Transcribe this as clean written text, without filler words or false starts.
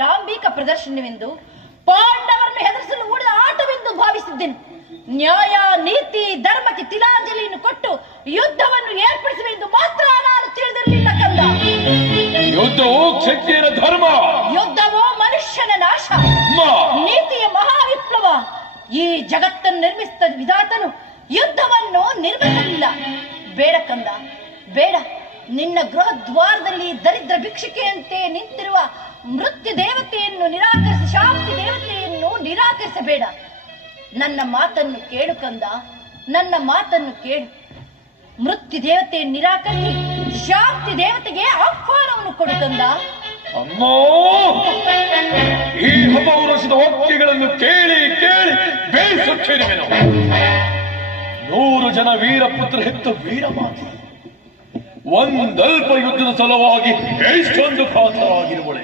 ಡಾಂಬಿಕ ಪ್ರದರ್ಶನವೆಂದು ಪಾಂಡವರನ್ನು ಹೆದರಿಸಲು ಉಳಿದ ಆಟವೆಂದು ಭಾವಿಸಿದ್ದೇನೆ. ನ್ಯಾಯ ನೀತಿ ಧರ್ಮಕ್ಕೆ ತಿಲಾಂಜಲಿಯನ್ನು ಕೊಟ್ಟು ಯುದ್ಧವನ್ನು ಏರ್ಪಡಿಸುವೆಂದು ಮಾತ್ರ ನಾನು ತಿಳಿದಿರಲಿಲ್ಲ ಕಂದ. ಯುದ್ಧವು ಕ್ಷತ್ರಿಯರ ಧರ್ಮ, ಯುದ್ಧವೋ ಮನುಷ್ಯನ ನಾಶ, ನೀತಿಯ ಮಹಾವಿಪ್ಲವ. ಈ ಜಗತ್ತನ್ನು ನಿರ್ಮಿಸಿದ ವಿಧಾತನು ಯುದ್ಧವನ್ನು ನಿರ್ಮಿಸಲಿಲ್ಲ. ಬೇಡ ಕಂದ, ಬೇಡ. ನಿನ್ನ ಗೃಹ ದ್ವಾರದಲ್ಲಿ ದರಿದ್ರ ಭಿಕ್ಷುಕೆಯಂತೆ ನಿಂತಿರುವ ಮೃತ್ಯು ದೇವತೆಯನ್ನು ನಿರಾಕರಿಸಿ ಶಾಂತಿ ದೇವತೆಯನ್ನು ನಿರಾಕರಿಸಬೇಡ. ನನ್ನ ಮಾತನ್ನು ಕೇಳು ಕಂದ, ನನ್ನ ಮಾತನ್ನು ಕೇಳು. ಮೃತ್ಯು ದೇವತೆಯನ್ನು ನಿರಾಕರಿಸಿ ಶಾಂತಿ ದೇವತೆಗೆ ಆಹ್ವಾನವನ್ನು ಕೊಡು ಕಂದ. ಅಮ್ಮೋ, ಈ ಹಬ್ಬವರ್ಷದ ವಾಕ್ಯಗಳನ್ನು ಕೇಳಿ ಕೇಳಿ ಬೇಯಿಸುತ್ತೇನೆ. 100 ಜನ ವೀರಪುತ್ರ ಹೆತ್ತು ವೀರಮಾತೆ ಒಂದಲ್ಪ ಯುದ್ಧದ ಸಲುವಾಗಿ ಎಷ್ಟೊಂದು ಕಾತರಾಗಿರುವಳೆ.